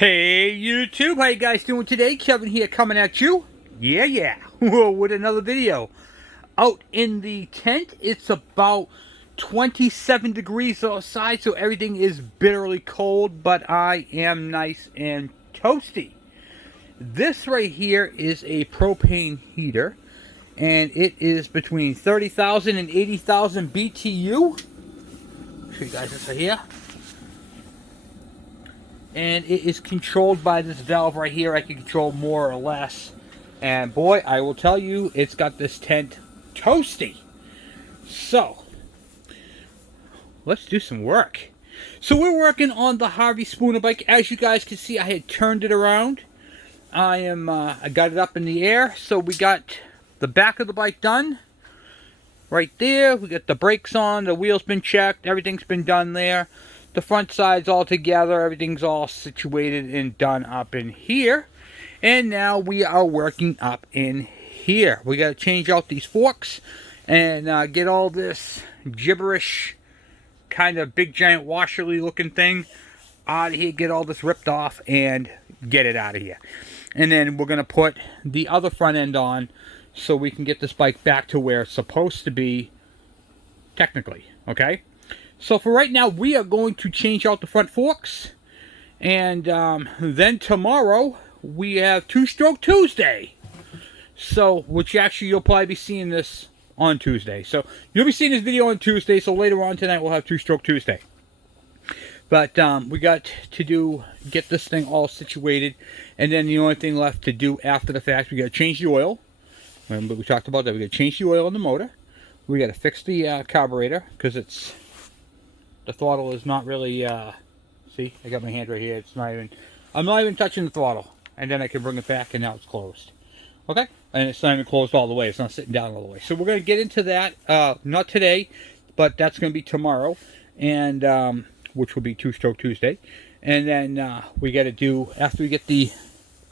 Hey YouTube, how you guys doing today? Kevin here coming at you. Yeah. With another video. Out in the tent, it's about 27 degrees outside, so everything is bitterly cold, but I am nice and toasty. This right here is a propane heater, and it is between 30,000 and 80,000 BTU. Show you guys this right here. And it is controlled by this valve right here. I can control more or less. And boy, I will tell you, it's got this tent toasty. So, let's do some work. So we're working on the Harvey spooner bike. As you guys can see, I had turned it around. I got it up in the air. So we got the back of the bike done. Right there. We got the brakes on. The wheel's been checked. Everything's been done there. The front side's all together. Everything's all situated and done up in here. And now we are working up in here. We got to change out these forks and get all this gibberish kind of big giant washerly looking thing out of here. Get all this ripped off and get it out of here. And then we're going to put the other front end on so we can get this bike back to where it's supposed to be technically. Okay? So for right now, we are going to change out the front forks. And then tomorrow, we have Two-Stroke Tuesday. So, which actually you'll probably be seeing this on Tuesday. So, you'll be seeing this video on Tuesday. So, later on tonight, we'll have Two-Stroke Tuesday. But we got to get this thing all situated. And then the only thing left to do after the fact, we got to change the oil. Remember, we talked about that. We got to change the oil in the motor. We got to fix the carburetor because it's... The throttle is not really, see, I got my hand right here. It's not even, I'm not even touching the throttle. And then I can bring it back and now it's closed. Okay? And it's not even closed all the way. It's not sitting down all the way. So we're going to get into that, not today, but that's going to be tomorrow. And, which will be Two-Stroke Tuesday. And then we got to do, after we get the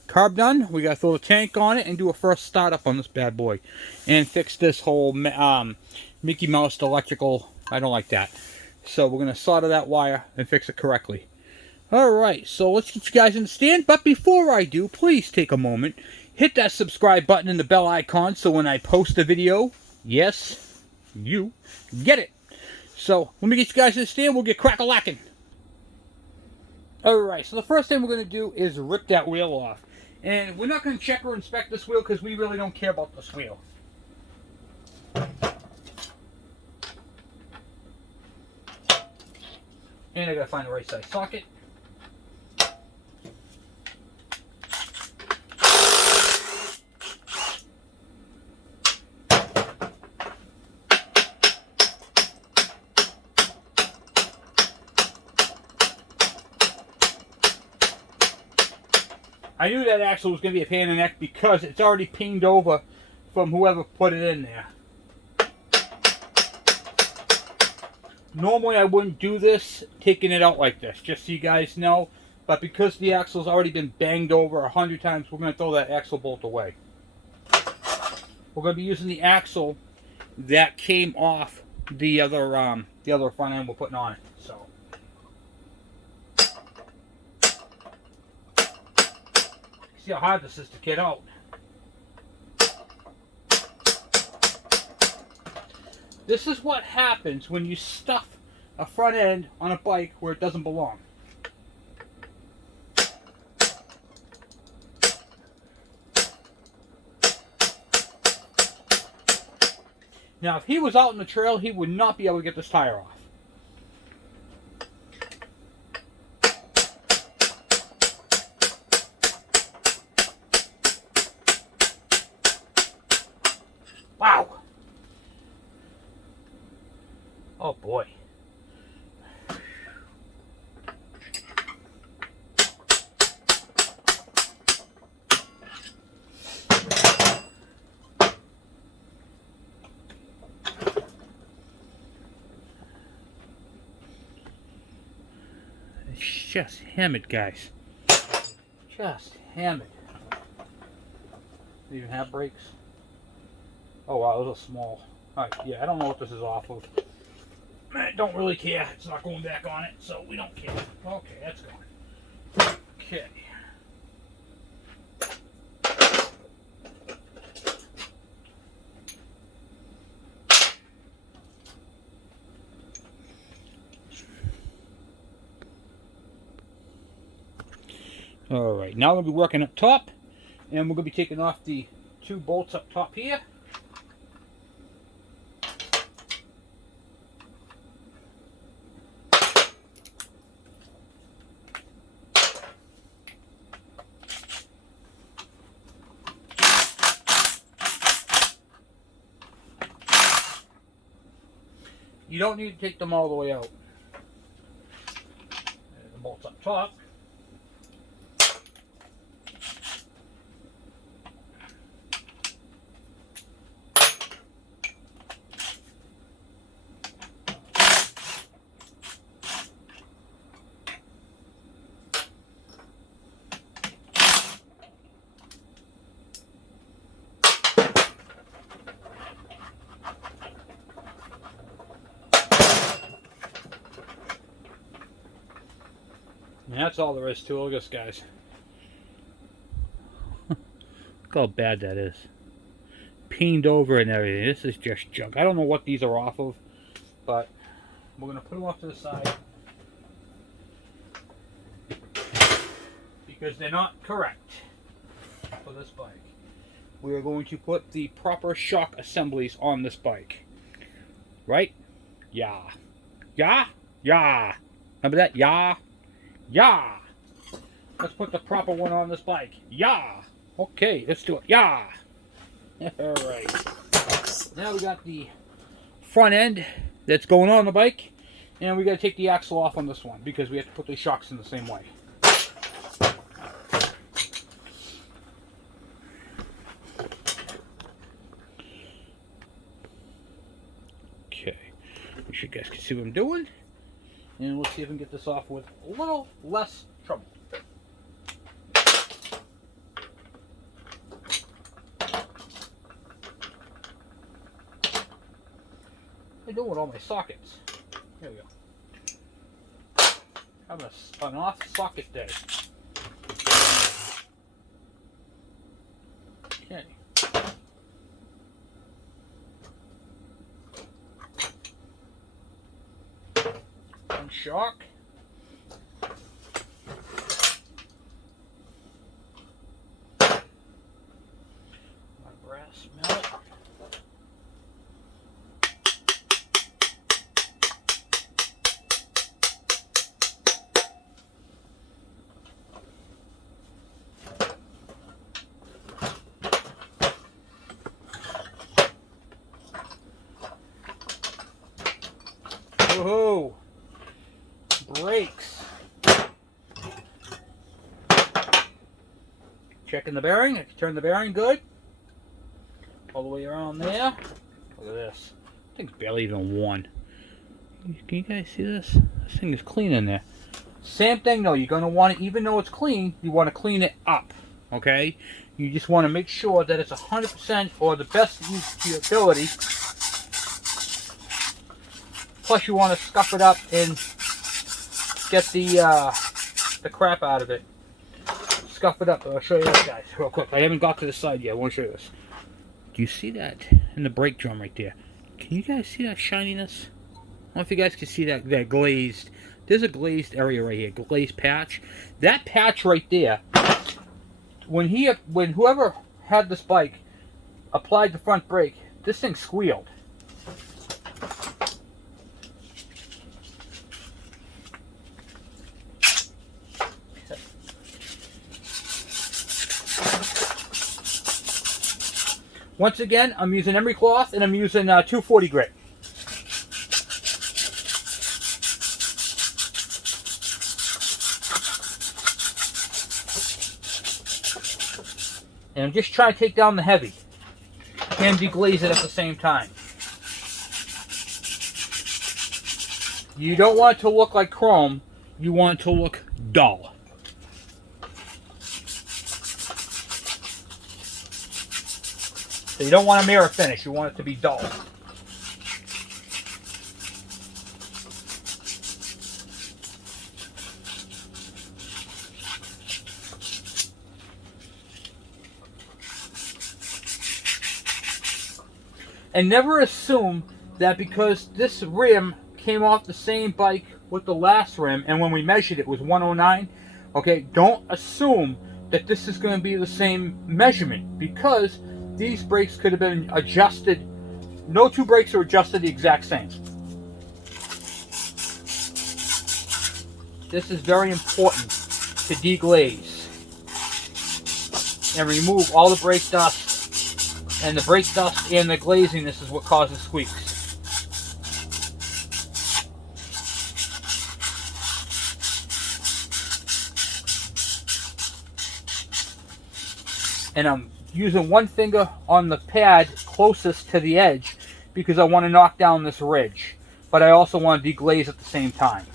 carb done, we got to throw the tank on it and do a first startup on this bad boy. And fix this whole Mickey Mouse electrical, I don't like that. So we're going to solder that wire and fix it correctly. Alright, so let's get you guys in the stand. But before I do, please take a moment. Hit that subscribe button and the bell icon so when I post a video, yes, you get it. So let me get you guys in the stand. We'll get crack-a-lacking. Alright, so the first thing we're going to do is rip that wheel off. And we're not going to check or inspect this wheel because we really don't care about this wheel. And I gotta find the right size socket. I knew that axle was gonna be a pain in the neck because it's already pinged over from whoever put it in there. Normally I wouldn't do this, taking it out like this, just so you guys know. But because the axle's already been banged over 100 times, we're going to throw that axle bolt away. We're going to be using the axle that came off the other front end we're putting on it. So, see how hard this is to get out. This is what happens when you stuff a front end on a bike where it doesn't belong. Now, if he was out in the trail, he would not be able to get this tire off. Wow! Oh boy. It's just hammered, guys. Just hammered. Even have brakes? Oh wow, those are small. Alright, yeah, I don't know what this is off of. I don't really care. It's not going back on it, so we don't care. Okay, that's gone. Okay. Alright, now we'll be working up top, and we're going to be taking off the 2 bolts up top here. You don't need to take them all the way out. There's the bolts up top. And that's all there is to it. Look at this, guys. Look how bad that is. Peened over and everything. This is just junk. I don't know what these are off of, but we're going to put them off to the side because they're not correct for this bike. We are going to put the proper shock assemblies on this bike. Right? Yeah. Yeah? Yeah. Remember that? Yeah. Yeah! Let's put the proper one on this bike. Yeah! Okay, let's do it. Yeah! Alright. Now we got the front end that's going on the bike. And we got to take the axle off on this one because we have to put the shocks in the same way. Okay. Make sure you guys can see what I'm doing. And we'll see if we can get this off with a little less trouble. I do with all my sockets. Here we go. Having an off socket day. Okay. Shock. My brass mallet. Woohoo! Brakes. Checking the bearing. I can turn the bearing good. All the way around there. Look at this. This thing's barely even worn. Can you guys see this? This thing is clean in there. Same thing though. You're going to want to, even though it's clean, you want to clean it up. Okay? You just want to make sure that it's 100% or the best to your ability. Plus you want to scuff it up and get the crap out of it. Scuff it up. I'll show you this, guys, real quick. I haven't got to the side yet. I want to show you this. Do you see that in the brake drum right there? Can you guys see that shininess? I don't know if you guys can see that glazed. There's a glazed area right here, glazed patch. That patch right there. When whoever had this bike applied the front brake, this thing squealed. Once again, I'm using emery cloth and I'm using 240 grit. And I'm just trying to take down the heavy and deglaze it at the same time. You don't want it to look like chrome, you want it to look dull. So you don't want a mirror finish, you want it to be dull. And never assume that because this rim came off the same bike with the last rim, and when we measured it was 109, Okay, don't assume that this is going to be the same measurement, because these brakes could have been adjusted. No two brakes are adjusted the exact same. This is very important to deglaze and remove all the brake dust. And the brake dust and the glazing, this is what causes squeaks. And I'm using one finger on the pad closest to the edge because I want to knock down this ridge, but I also want to deglaze at the same time.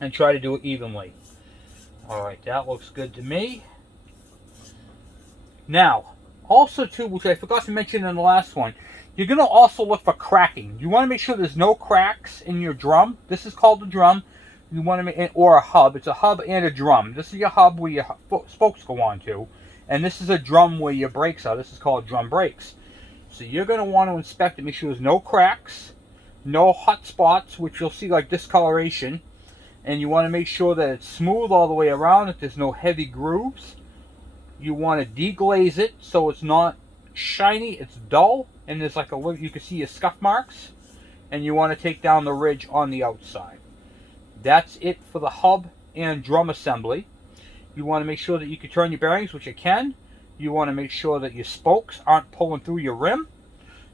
And try to do it evenly. Alright, that looks good to me. Now, also too, which I forgot to mention in the last one, you're going to also look for cracking. You want to make sure there's no cracks in your drum. This is called the drum. You want to make, or a hub. It's a hub and a drum. This is your hub where your spokes go on to. And this is a drum where your brakes are. This is called drum brakes. So you're going to want to inspect it, make sure there's no cracks, no hot spots, which you'll see like discoloration. And you want to make sure that it's smooth all the way around, that there's no heavy grooves. You want to deglaze it so it's not shiny, it's dull, and there's like you can see your scuff marks. And you want to take down the ridge on the outside. That's it for the hub and drum assembly. You want to make sure that you can turn your bearings, which you can. You want to make sure that your spokes aren't pulling through your rim.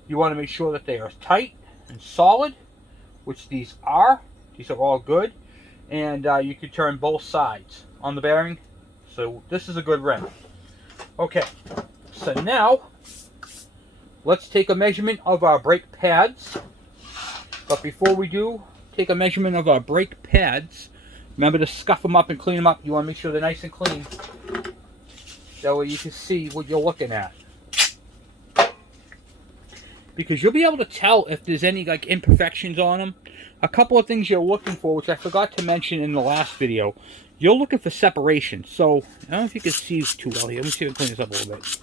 You want to make sure that they are tight and solid, which these are. These are all good. And you can turn both sides on the bearing. So this is a good rim. Okay, so now let's take a measurement of our brake pads. But before we do take a measurement of our brake pads, remember to scuff them up and clean them up. You want to make sure they're nice and clean. That way you can see what you're looking at. Because you'll be able to tell if there's any like imperfections on them. A couple of things you're looking for, which I forgot to mention in the last video. You're looking for separation. So, I don't know if you can see too well here. Let me see if I can clean this up a little bit.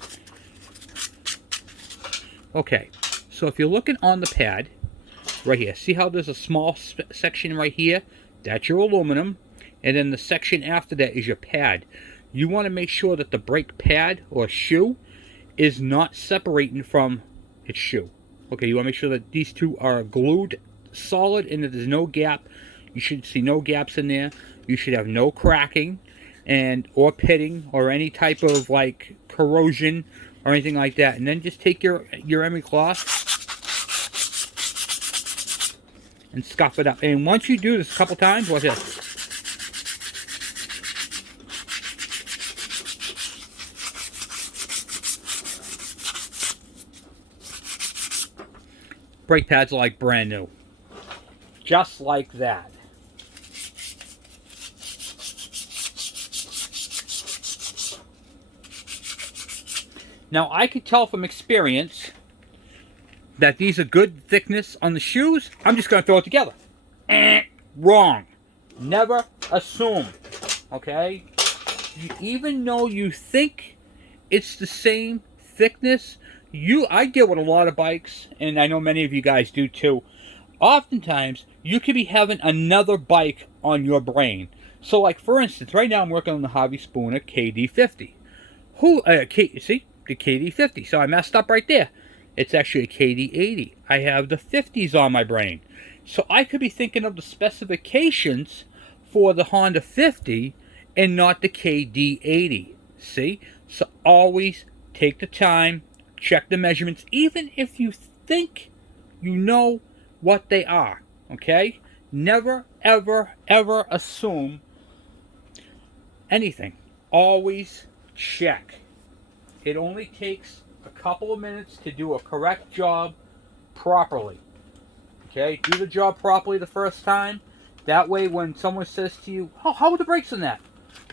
Okay, so if you're looking on the pad, right here, see how there's a small section right here? That's your aluminum. And then the section after that is your pad. You want to make sure that the brake pad or shoe is not separating from its shoe. Okay, you want to make sure that these two are glued solid and that there's no gap. You should see no gaps in there. You should have no cracking and or pitting or any type of like corrosion or anything like that. And then just take your emery cloth and scuff it up. And once you do this a couple times, watch this. Brake pads are like brand new. Just like that. Now I could tell from experience that these are good thickness on the shoes. I'm just going to throw it together. Wrong. Never assume. Okay? Even though you think it's the same thickness, I deal with a lot of bikes, and I know many of you guys do too. Oftentimes, you could be having another bike on your brain. So, like for instance, right now I'm working on the Harvey Spooner KD50. See? The KD50. So I messed up right there. It's actually a KD80. I have the 50s on my brain. So I could be thinking of the specifications for the Honda 50 and not the KD80. See? So always take the time, check the measurements, even if you think you know what they are. Okay? Never, ever, ever assume anything. Always check. It only takes a couple of minutes to do a correct job properly. Okay? Do the job properly the first time. That way when someone says to you, oh, how are the brakes on that?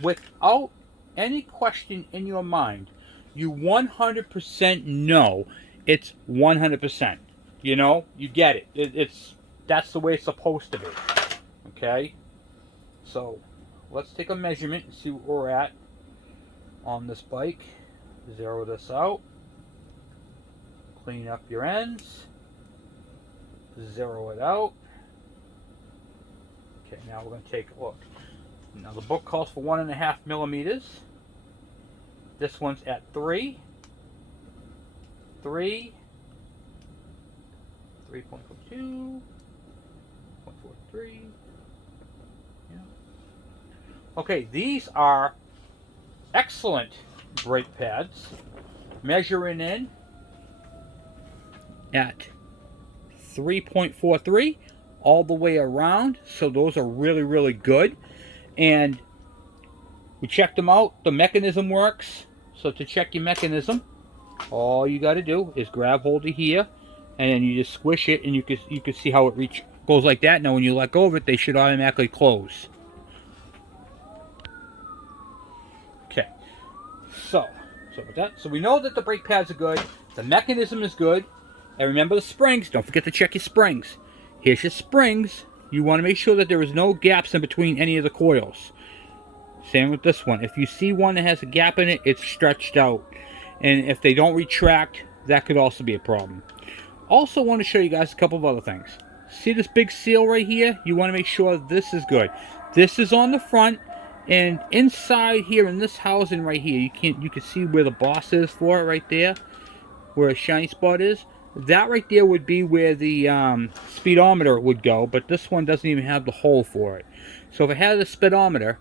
Without any question in your mind, you 100% know it's 100%. You know? You get it. That's the way it's supposed to be. Okay? So let's take a measurement and see where we're at on this bike. Zero this out. Clean up your ends. Zero it out. Okay, now we're going to take a look. Now the book calls for 1.5 millimeters. This one's at 3. 3. 3.42. 0.43. Yeah. Okay, these are excellent brake pads. Measuring in at 3.43 all the way around. So those are really, really good. And we checked them out. The mechanism works. So to check your mechanism, all you got to do is grab hold of here, and then you just squish it, and you can see how it goes like that. Now when you let go of it, they should automatically close. Okay. So with that, so we know that the brake pads are good. The mechanism is good. And remember the springs. Don't forget to check your springs. Here's your springs. You want to make sure that there is no gaps in between any of the coils. Same with this one. If you see one that has a gap in it, it's stretched out. And if they don't retract, that could also be a problem. Also want to show you guys a couple of other things. See this big seal right here? You want to make sure this is good. This is on the front, and inside here in this housing right here, you can see where the boss is for it right there, where a shiny spot is. That right there would be where the speedometer would go, but this one doesn't even have the hole for it. So if it had a speedometer,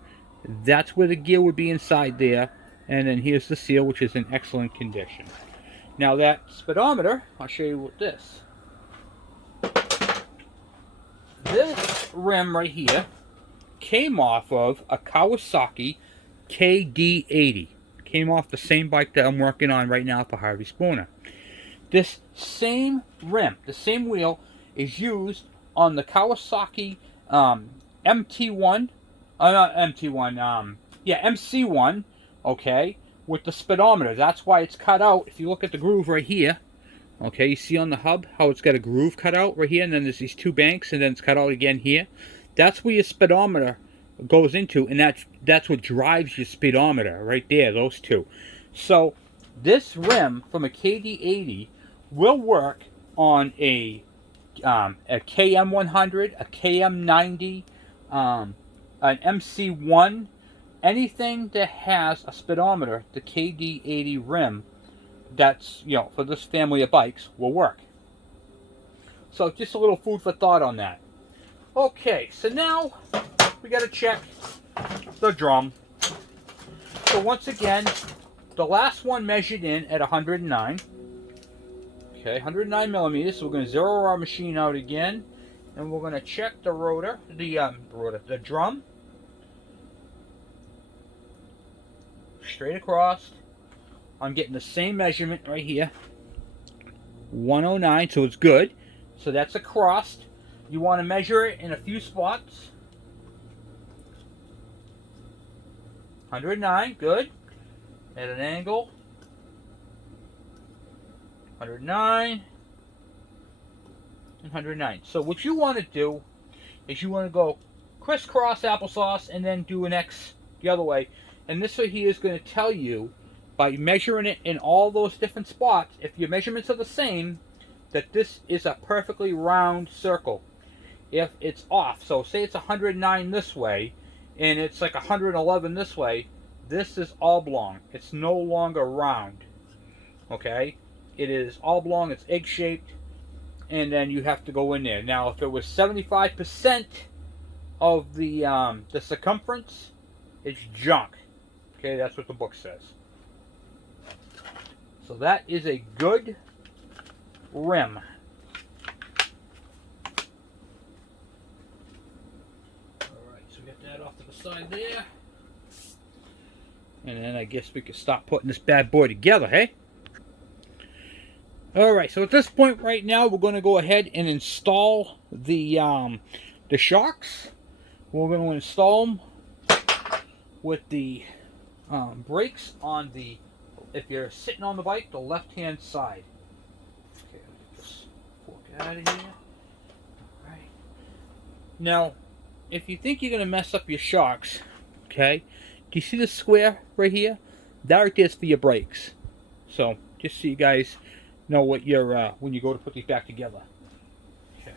that's where the gear would be inside there. And then here's the seal, which is in excellent condition. Now that speedometer, I'll show you with this. This rim right here came off of a Kawasaki KD80. Came off the same bike that I'm working on right now for Harvey Spooner. This same rim, the same wheel, is used on the Kawasaki MT1, not MT1, MC1, okay, with the speedometer. That's why it's cut out. If you look at the groove right here, okay, you see on the hub how it's got a groove cut out right here, and then there's these two banks, and then it's cut out again here. That's where your speedometer goes into, and that's what drives your speedometer right there, those two. So this rim from a KD80 will work on a KM100, a KM90, an MC1, anything that has a speedometer. The KD80 rim, that's, you know, for this family of bikes, will work. So just a little food for thought on that. Okay, so now we got to check the drum. So once again, the last one measured in at 109. Okay, 109 millimeters. So we're going to zero our machine out again, and we're going to check the rotor, the drum, straight across. I'm getting the same measurement right here, 109. So it's good. So that's across. You want to measure it in a few spots. 109, good. At an angle. 109 and 109. So what you want to do is you want to go crisscross applesauce and then do an X the other way. And this right here is going to tell you, by measuring it in all those different spots, if your measurements are the same, that this is a perfectly round circle. If it's off, so say it's 109 this way and it's like 111 this way, this is oblong. It's no longer round. Okay? It is oblong, it's egg-shaped, and then you have to go in there. Now, if it was 75% of the circumference, it's junk. Okay, that's what the book says. So that is a good rim. Alright, so we got that off to the side there. And then I guess we can start putting this bad boy together, hey? Alright, so at this point right now, we're going to go ahead and install the shocks. We're going to install them with the brakes on the, if you're sitting on the bike, the left-hand side. Okay, let me get this fork out of here. Alright. Now, if you think you're going to mess up your shocks, okay, do you see the square right here? That right there is for your brakes. So, just so you guys know what you're, when you go to put these back together. Okay.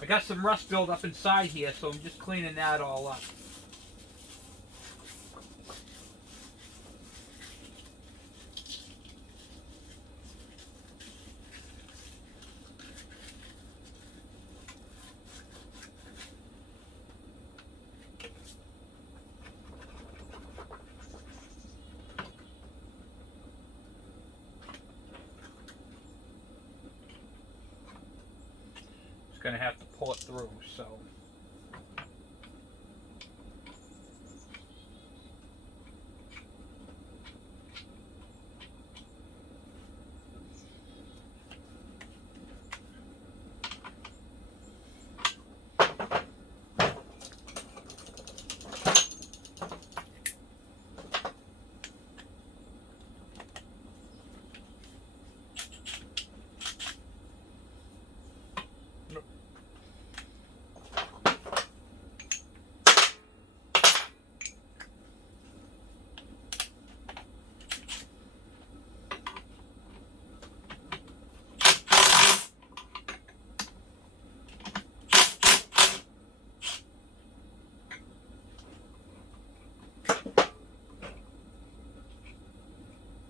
I got some rust built up inside here, so I'm just cleaning that all up. Just gonna have to pull it through, so.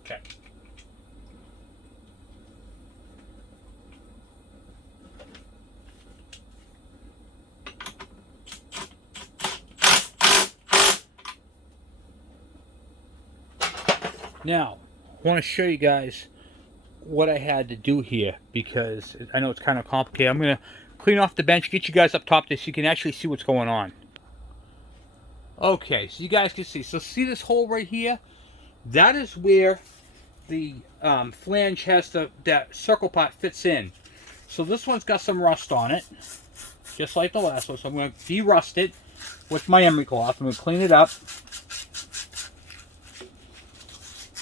Okay. Now, I want to show you guys what I had to do here because I know it's kind of complicated. I'm going to clean off the bench, get you guys up top there so you can actually see what's going on. Okay, so you guys can see. So see this hole right here? That is where the flange has that circle part fits in. So this one's got some rust on it, just like the last one. So I'm going to de-rust it with my emery cloth. I'm going to clean it up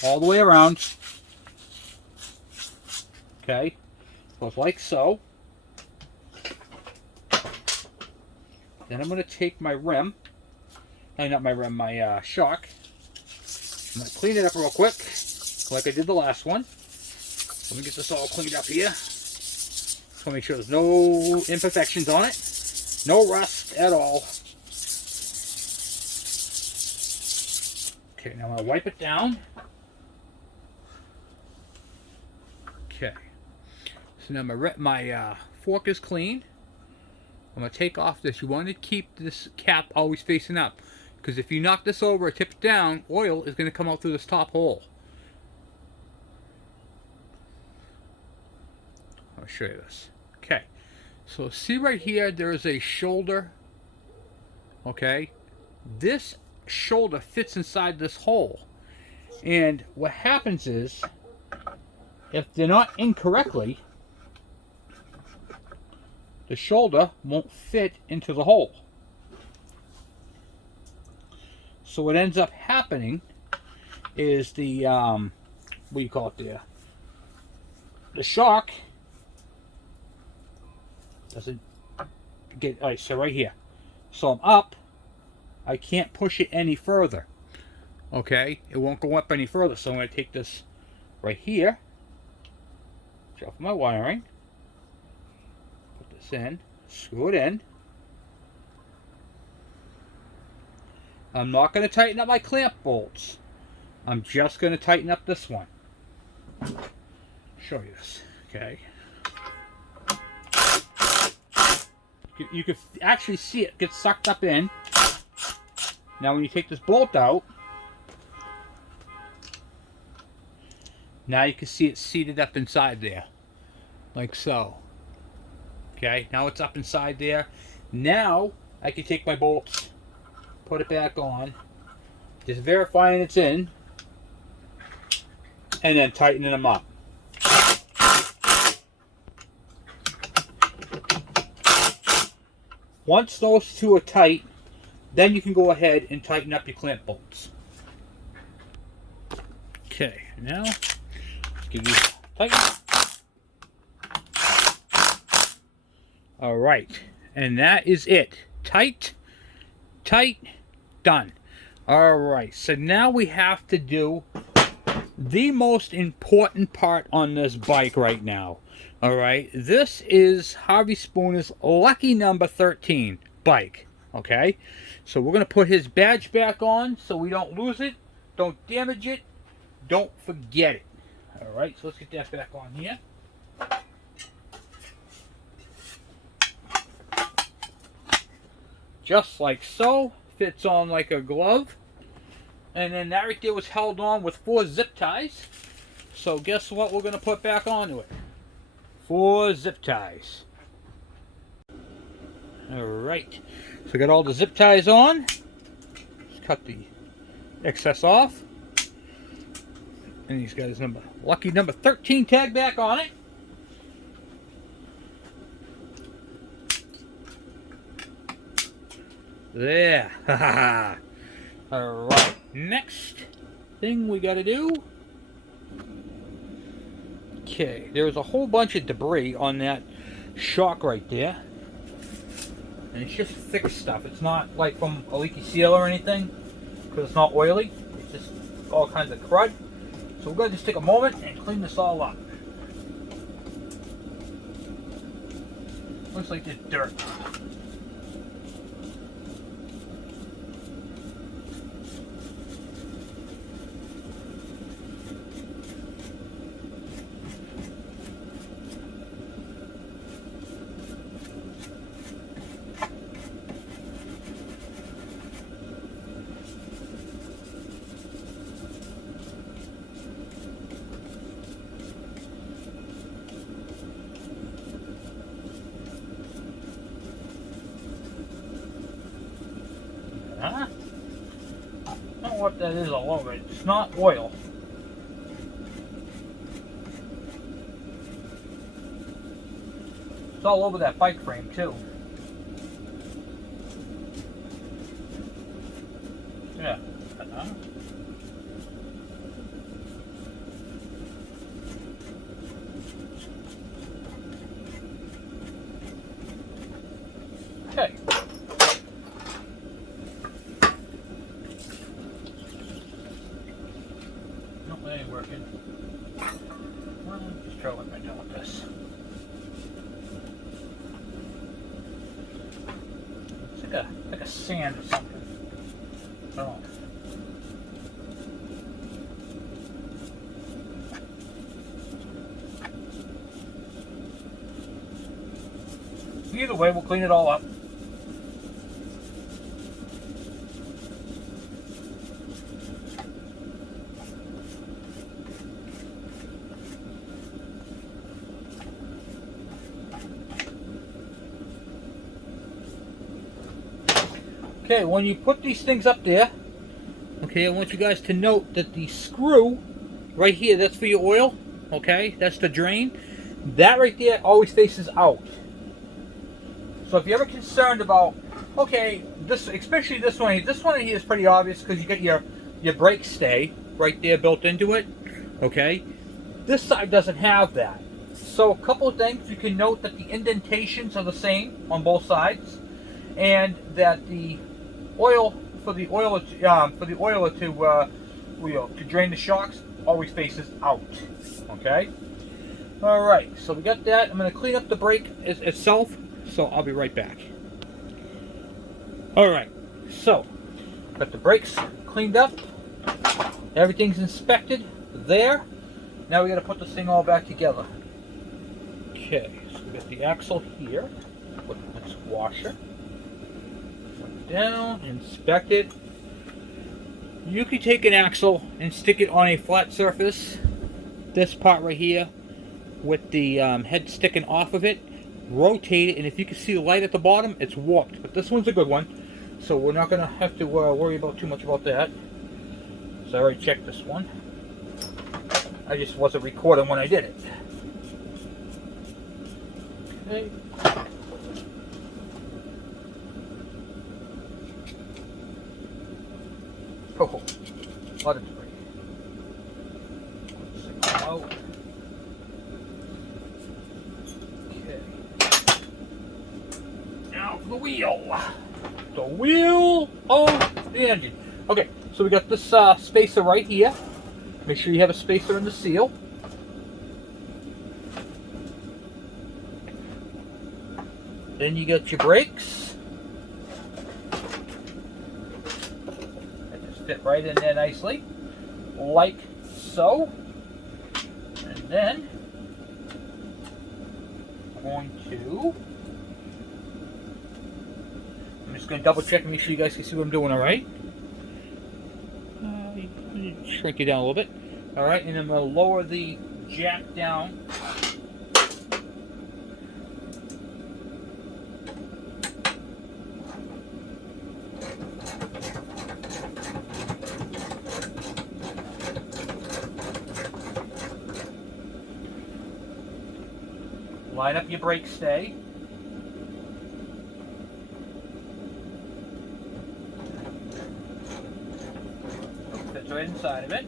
all the way around. Okay, goes like so. Then I'm going to take my rim, not my rim, my shock. I'm going to clean it up real quick, like I did the last one. Let me get this all cleaned up here. Just want to make sure there's no imperfections on it. No rust at all. Okay, now I'm going to wipe it down. Okay. So now my fork is clean. I'm going to take off this. You want to keep this cap always facing up. Because if you knock this over or tip it down, oil is going to come out through this top hole. I'll show you this. Okay. So see right here, there is a shoulder. Okay. This shoulder fits inside this hole. And what happens is, if they're not in correctly, the shoulder won't fit into the hole. So what ends up happening is the, what do you call it there? The shock doesn't get, alright, so right here. So I'm up, I can't push it any further. Okay, it won't go up any further. So I'm going to take this right here, off my wiring, put this in, screw it in. I'm not going to tighten up my clamp bolts. I'm just going to tighten up this one. Show you this, okay? You can actually see it get sucked up in. Now when you take this bolt out, now you can see it seated up inside there, like so. Okay, now it's up inside there. Now I can take my bolts, put it back on, just verifying it's in, and then tightening them up. Once those two are tight, then you can go ahead and tighten up your clamp bolts. Okay, now give you tighten. All right, and that is it. Tight, tight, done. All right, so now we have to do the most important part on this bike right now. All right, this is Harvey Spooner's lucky number 13 bike. Okay, so we're going to put his badge back on so we don't lose it, don't damage it, don't forget it. All right, so let's get that back on here. Just like so, fits on like a glove. And then that right there was held on with 4 zip ties. So guess what we're going to put back onto it? 4 zip ties. Alright, so I got all the zip ties on. Just cut the excess off. And he's got his lucky number 13 tag back on it. There. Alright, next thing we got to do. Okay, there's a whole bunch of debris on that shock right there. And it's just thick stuff. It's not like from a leaky seal or anything, because it's not oily. It's just all kinds of crud. So we're going to just take a moment and clean this all up. Looks like just dirt. Huh? I don't know what that is all over it. It's not oil. It's all over that bike frame too. Yeah. Okay. Nope, that ain't working. Well, just try what I'm doing with this. It's like a sand or something. I don't know. Either way, we'll clean it all up. Okay, when you put these things up there, okay, I want you guys to note that the screw right here, that's for your oil, okay, that's the drain. That right there always faces out. So if you're ever concerned about, okay, this, especially this one here is pretty obvious because you got your brake stay right there built into it, okay. This side doesn't have that. So a couple of things, you can note that the indentations are the same on both sides, and that the oil for the oiler to drain the shocks always faces out. Okay. All right. So we got that. I'm going to clean up the brake itself. So I'll be right back. All right. So got the brakes cleaned up. Everything's inspected there. Now we got to put this thing all back together. Okay. So we got the axle here. Put this washer. Down, inspect it. You can take an axle and stick it on a flat surface, this part right here, with the head sticking off of it, rotate it, and if you can see the light at the bottom, it's warped. But this one's a good one, so we're not going to have to worry about too much about that. So I already checked this one. I just wasn't recording when I did it. Okay. Oh, a lot of debris. Let's out. Okay. Now the wheel. The wheel of the engine. Okay, so we got this spacer right here. Make sure you have a spacer in the seal. Then you got your brakes. Fit right in there nicely, like so. And then I'm just going to double check and make sure you guys can see what I'm doing. All right. Shrink it down a little bit. All right, and I'm going to lower the jack down. Line up your brake stay. Fits right inside of it.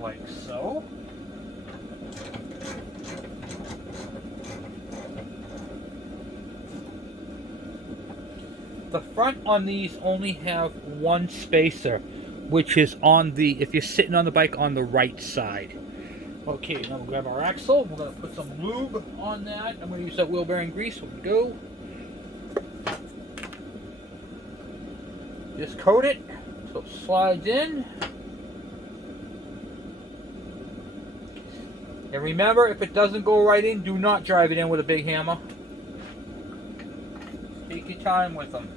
Like so. The front on these only have one spacer, which is on the, if you're sitting on the bike, on the right side. Okay, now we'll grab our axle. We're going to put some lube on that. I'm going to use that wheel bearing grease. Here we go. Just coat it so it slides in. And remember, if it doesn't go right in, do not drive it in with a big hammer. Take your time with them.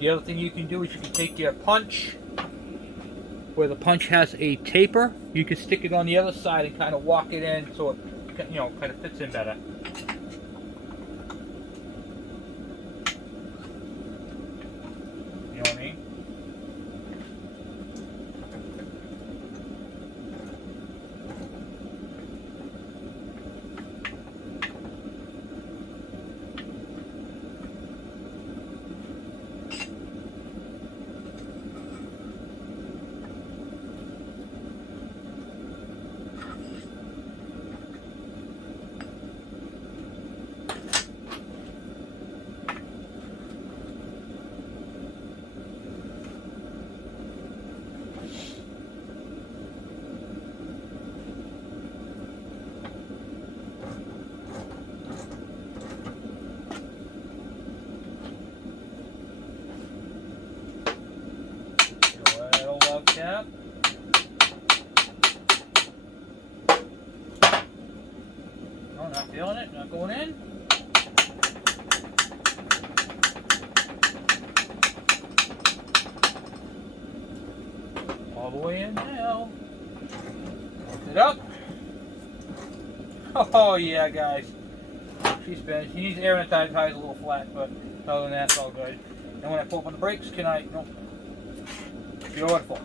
The other thing you can do is you can take your punch, where the punch has a taper, you can stick it on the other side and kind of walk it in so it, you know, kind of fits in better. You know what I mean? Cap. No, not feeling it, not going in. way in now. Lift it up. Oh yeah, guys. She's spinning. She needs air in the tires. The tires a little flat, but other than that, it's all good. And when I pull up on the brakes, can I? Nope. Beautiful.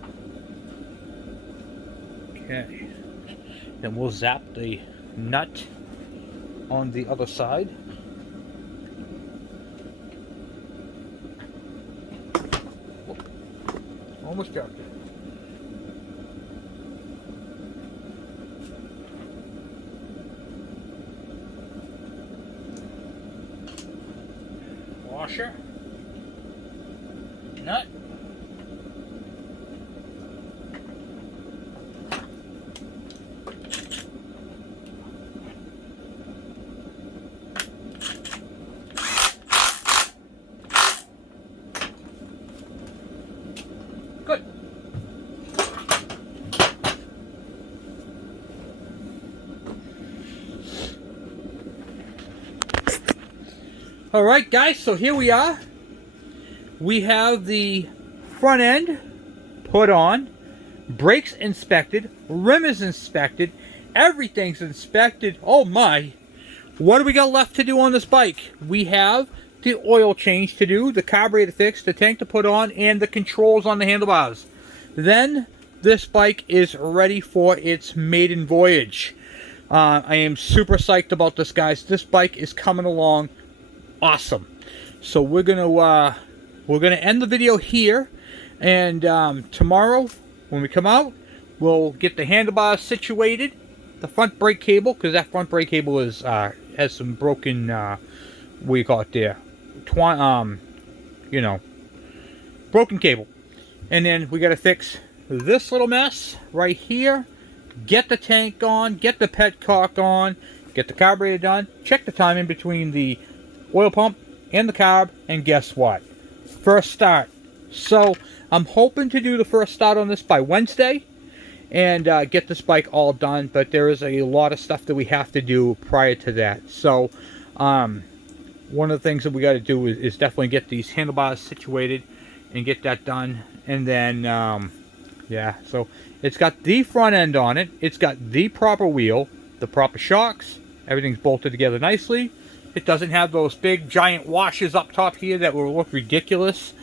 Okay. Then we'll zap the nut on the other side. Whoop. Almost dropped it. Washer. Nut. Good. All right, guys, so here we are. We have the front end put on, brakes inspected, rim is inspected, everything's inspected. Oh my. What do we got left to do on this bike? We have the oil change to do, the carburetor fix, the tank to put on, and the controls on the handlebars. Then this bike is ready for its maiden voyage. I am super psyched about this, guys. This bike is coming along awesome. So we're gonna end the video here, and tomorrow when we come out, we'll get the handlebars situated, the front brake cable, because that front brake cable is has some broken what do you call it there, broken cable. And then we got to fix this little mess right here, get the tank on, get the petcock on, get the carburetor done, check the time in between the oil pump and the carb, and guess what? First start. So I'm hoping to do the first start on this by Wednesday and get this bike all done, but there is a lot of stuff that we have to do prior to that. So one of the things that we got to do is definitely get these handlebars situated and get that done. And then yeah, so it's got the front end on it, it's got the proper wheel, the proper shocks, everything's bolted together nicely. It doesn't have those big giant washers up top here that will look ridiculous.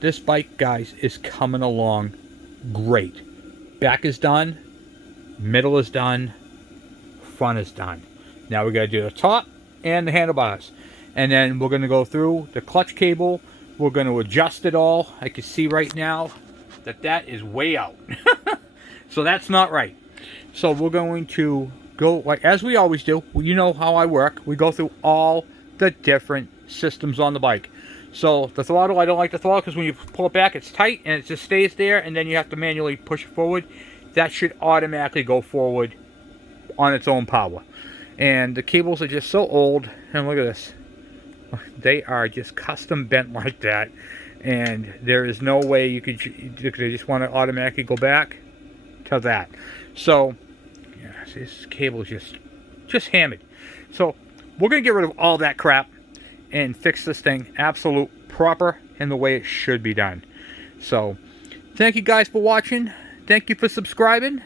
This bike, guys, is coming along great. Back is done, middle is done, front is done. Now we got to do the top and the handlebars. And then we're going to go through the clutch cable. We're going to adjust it all. I can see right now that is way out. So that's not right. So we're going to go, like as we always do. You know how I work. We go through all the different systems on the bike. So the throttle, I don't like the throttle because when you pull it back, it's tight and it just stays there, and then you have to manually push it forward. That should automatically go forward on its own power. And the cables are just so old, and look at this. They are just custom bent like that, and there is no way you could just want to automatically go back to that. So yeah, this cable is just hammered. So we're gonna get rid of all that crap and fix this thing absolute proper and the way it should be done. So thank you guys for watching, thank you for subscribing,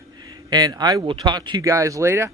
and I will talk to you guys later.